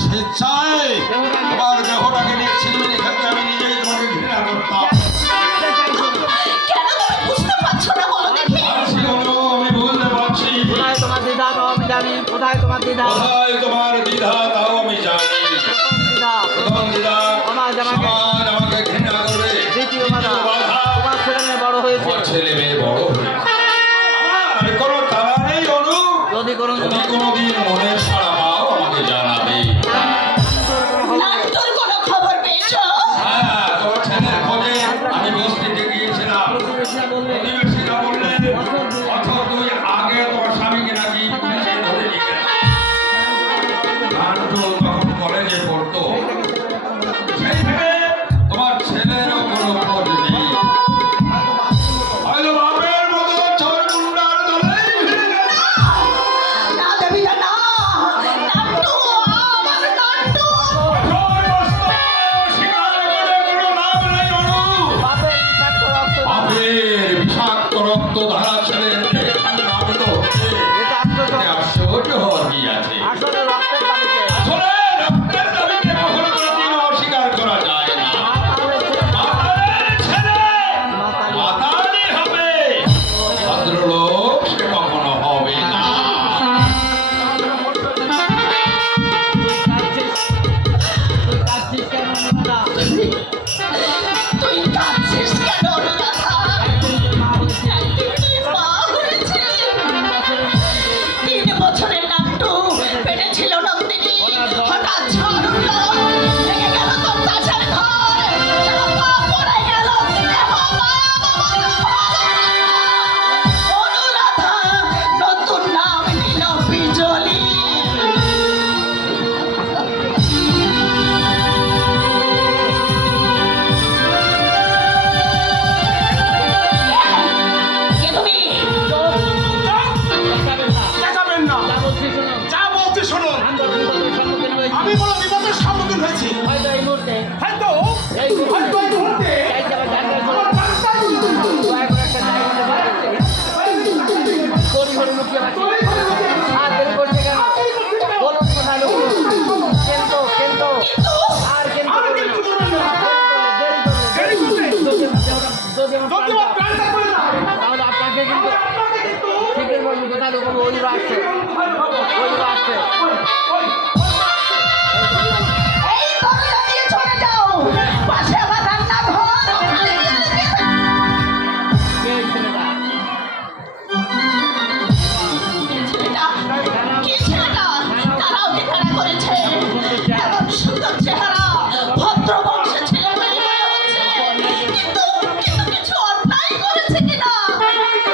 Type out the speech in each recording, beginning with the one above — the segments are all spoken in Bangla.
স্বেচ্ছায় তোমার দেহটাকে নিয়ে ছিলমিলি খেতে আমি নিজেই তোমাকে ঘৃণা করতাম। কেন তুমি বুঝতে পারছো না বলো দেখি? আমি বুঝতে পারছি। কোথায় তোমার দ্বিধা তাও আমি জানি। কোথায় তোমার দ্বিধা? কোথায় তোমার দ্বিধা তাও আমি জানি। প্রথম দ্বিধা সমাজ আমাকে ঘৃণা করবে। দ্বিতীয় বাধা তোমার ছেলে মেয়ে বড় হয়েছে। ছেলে মেয়ে বড় হয়েছে। আমার কোনো তাড়া নেই অনু। যদি কোনোদিন মনের সাড়া পাও আমাকে জানাবে। নাট্যর কোনো খবর পেয়েছো? হ্যাঁ, তোমার ছেলের খোঁজে আমি বস্তিতে গিয়েছিলাম। প্রতিবেশীরা বললেন বছর 2 আগে তোমার স্বামীকে নাকি পুলিশে ধরে নিয়ে গেছে। নাট্য তখন কলেজে পড়তো। সেই থেকে তোমার ছেলেরও কোনো খোঁজ নেই। হয়তো বাপের মতো চোর গুন্ডার দলেই ফিরে গেছে। না দেবী না, নাট্য আমার নাট্য। বাপের বিষাক্ত রক্ত ধারা ছেলের নামিত হচ্ছে। আশ্চর্য হওয়ার কি আছে? আসলে রক্তের দাবিতে আসলে রক্তের দাবিকে কখনো কোনোদিনও অস্বীকার করা যায় না। মাতালের ছেলে মাতালই হবে, ভদ্রলোক সে কখনো হবে না। তুই কাঁদছিস কেন অনুরাধা? একদিন মা হয়েছে। 3 বছরের নাট্টু পেটে ছিল নন্দিনী। হঠাৎ ঝড় উঠল, ভেঙে গেল তোর তাজের ঘর। চাপা পড়ে গেল স্নেহ মা অনুরাধা নতুন নাম নিল বিজলি। কে তুমি? চেঁচাবেন না। যা বলছি শুনুন। আমি বড় বিপদের সম্মুখীন হয়েছি। হয়তো এই মুহূর্তে হয়তো এই মুহূর্তে আমার প্রাণটাই দয়া করে একটা জায়গা মধ্যে বার করতে তরি করে লুকিয়ে রাখি। আর দেরি করছে কেন? বলুন কোথায় লুকিয়ে? কিন্তু আর কিন্তু দেরি করলে যদি আমার প্রাণটা করে দাও। তাহলে আপনাকে কিন্তু ঠিকই বলবো কোথায় লুকাবো। ওইগুলো আসছে। এই দরজা দিয়ে চলে যাও। পাশে আমার রান্নাঘর, ওখানে গিয়ে লুকিয়ে থাকো। কে এই ছেলেটা? কি ছেলেটা? তারা ওকে তাড়া করেছে। এমন সুন্দর চেহারা, ভদ্র বংশের ছেলে মেয়ে হচ্ছে। কিন্তু কিছু অন্যায় করেছে কিনা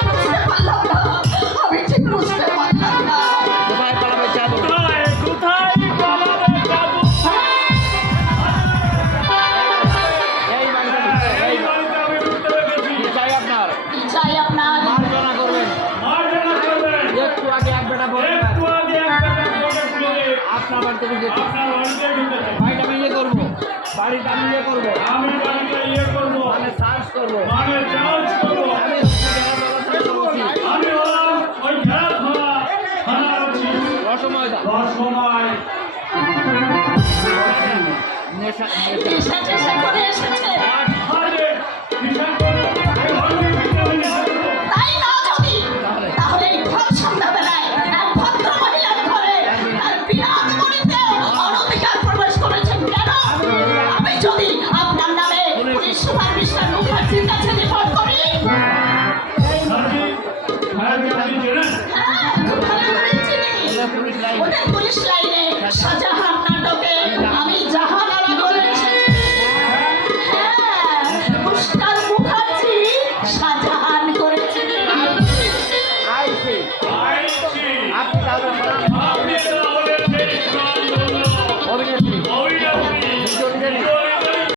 বুঝতে পারলাম না। আমি ঠিক বুঝতে পারলাম না। কোথায় পালাবে যাবো? এই কি চাই আপনার? কি চাই আপনার? মার্জনা করবেন। একটু আগে এক বেটা বলতে আপনার বাড়িতে যেতে বাড়িটা আমি করবো। মানে সার্চ করবো। আমি রসময়দা নেশা টেশা করে